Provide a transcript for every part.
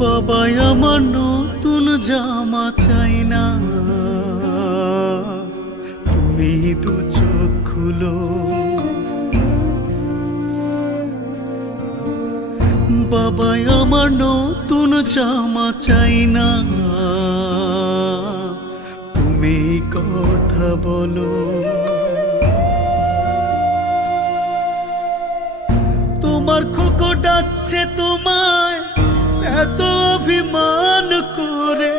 বাবাই আমার নতুন জামা চাই না। তুমি দু চোখ খুলো। বাবাই আমার নতুন জামা চাই না। তুমি কথা বলো। তোমার খোকো ডাকছে তোমায়। এত অভিমান করে,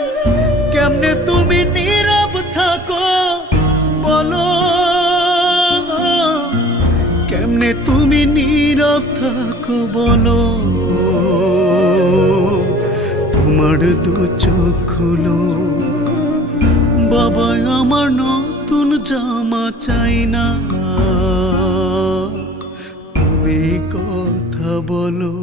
কেমনে তুমি নীরব থাকো বলো? কেমনে তুমি নীরব থাকো বলো? তোমার দু চোখ খুলো বাবা, আমার নতুন জামা চাই না। তুমি কথা বলো।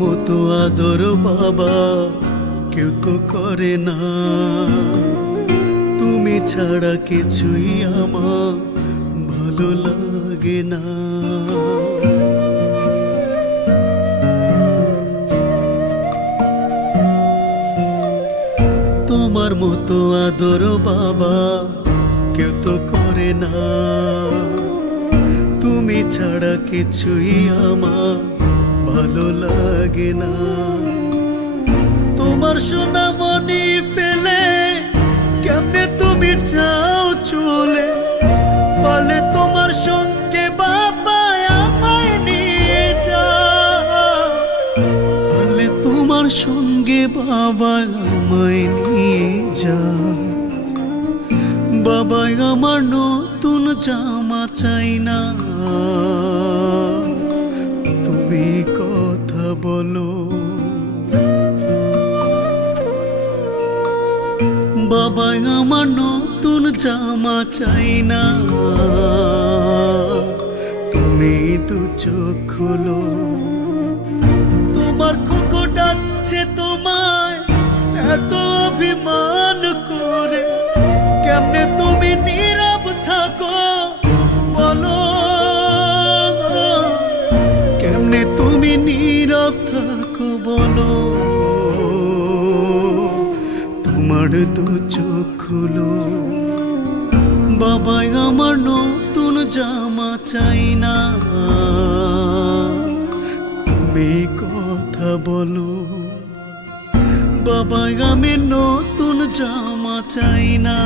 মতো আদর বাবা কেউ তো করে না। তুমি ছাড়া কিছুই আমার ভালো লাগে না। তোমার মতো আদর বাবা কেউ তো করে না। তুমি ছাড়া কিছুই আমার ভালো লাগে না। তোমার সোনামণি ফেলে কেমনে তুমি যাও চলে? বলে তোমার সঙ্গে বাবা আমায় নিয়ে যা। বলে তোমার সঙ্গে বাবা আমায় নিয়ে যা। বাবা আমার নতুন জামা চাই না। তুমি বলো। বাবা আমার নতুন জামা চাই না। তুমি দু চোখ খুলো। তোমার খোকো ডাকছে তোমায়, এত অভিমান করে। কেমনে তুমি নীরব থাকো, বলো। কেমনে তুমি নীরব থাকো বলো। তোমার দু চোখ খুলো বাবা আমার নতুন জামা চাই না। তুমি কথা বলো। বাবা আমি নতুন জামা চাই না।